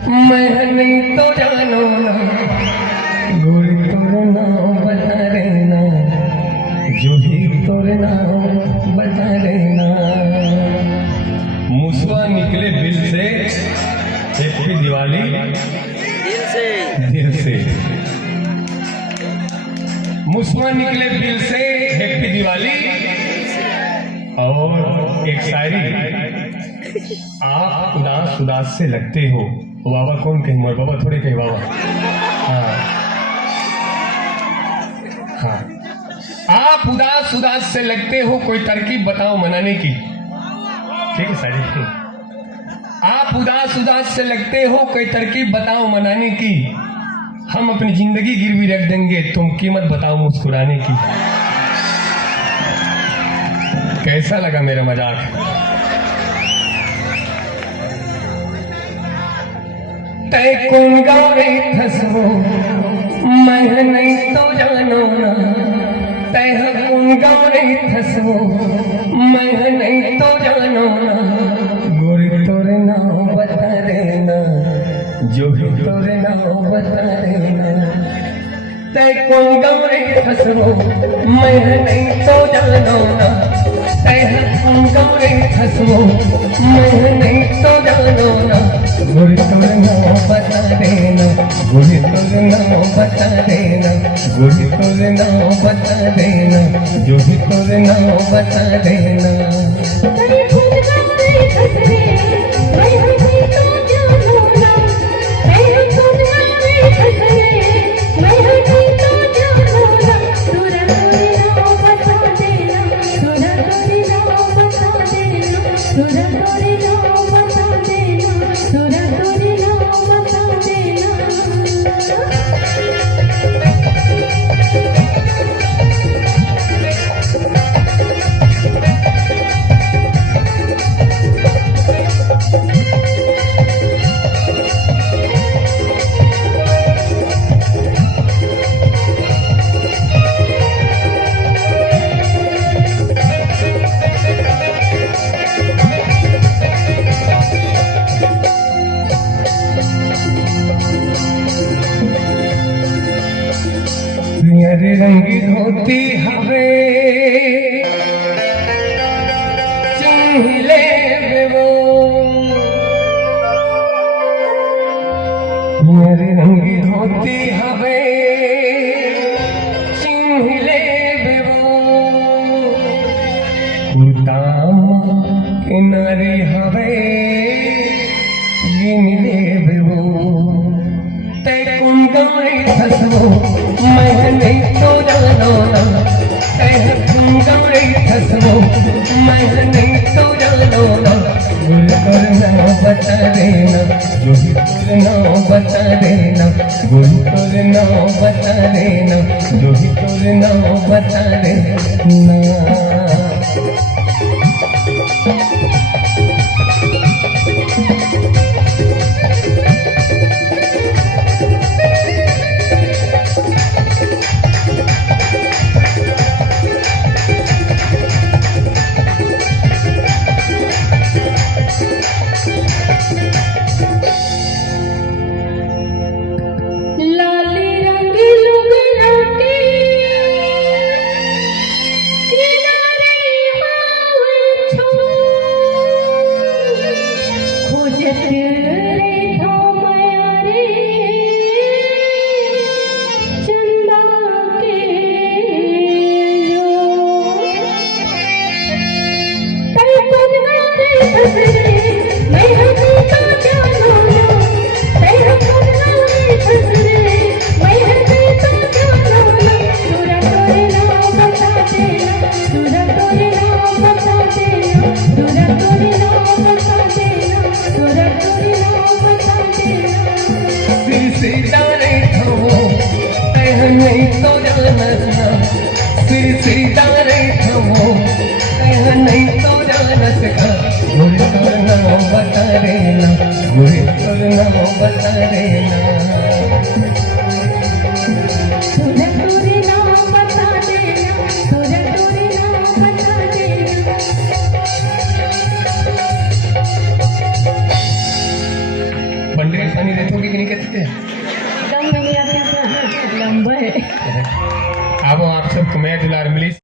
मैं नहीं तो जानो ना गोरी तोरे नाम बता देना जो ही तोरे नाम बता देना। मुसवा निकले दिल से हैप्पी दिवाली दिल से मुसवा निकले दिल से हैप्पी दिवाली। और एक शायरी आप उदास उदास से लगते हो। बाबा कौन कहीं मोर बाबा थोड़े कहीं बाबा। हाँ हाँ आप उदास उदास से लगते हो कोई तरकीब बताओ मनाने की। ठीक है सारी आप उदास से लगते हो कोई तरकीब बताओ मनाने की। हम अपनी जिंदगी गिरवी रख देंगे तुम कीमत बताओ मुस्कुराने की। कैसा लगा मेरा मजाक। तय कौन गावे खसबो मैं नहीं तो जानो ना। तय कौन गावे खसबो मैं नहीं तो जानो ना। गोरी तोरे नाम बता देना जो भी तोरे नाम बता देना। तय कौन गावे खसबो मैं नहीं तो जानो ना। तय कौन गावे खसबो मैं नहीं तो जानो ना। गोरी तोरे नाम बता देना गोरी तोरे नाम बता देना गोरी तोरे नाम बता देना जो भी तोरे नाम बता देना। हरे रंगी धोती हवे चिन्हिले वो। हरे रंगी धोती हवे चिन्हिले वो। कुर्ता किनारी हवे गिनले वो। तय कौन गावे खसबो मैं नहीं तो जानो ना। तय कौन गावे खसबो मैं नहीं तो जानो ना। गोरी तोरे नाम बता देना जो भी तोरे नाम बता देना। गोरी तोरे नाम बता देना जो भी तोरे नाम बता देना। नहीं तो जाना सिर सितारे थमो नहीं तो जाना सका। गोरी तोरे नाम बता देना गोरी तोरे नाम बता देना। अंग्रेज पानी देते कि नहीं कहते थे? एकदम नहीं आता था, लंबा है। अब आप सबको मैं दुलार मिली।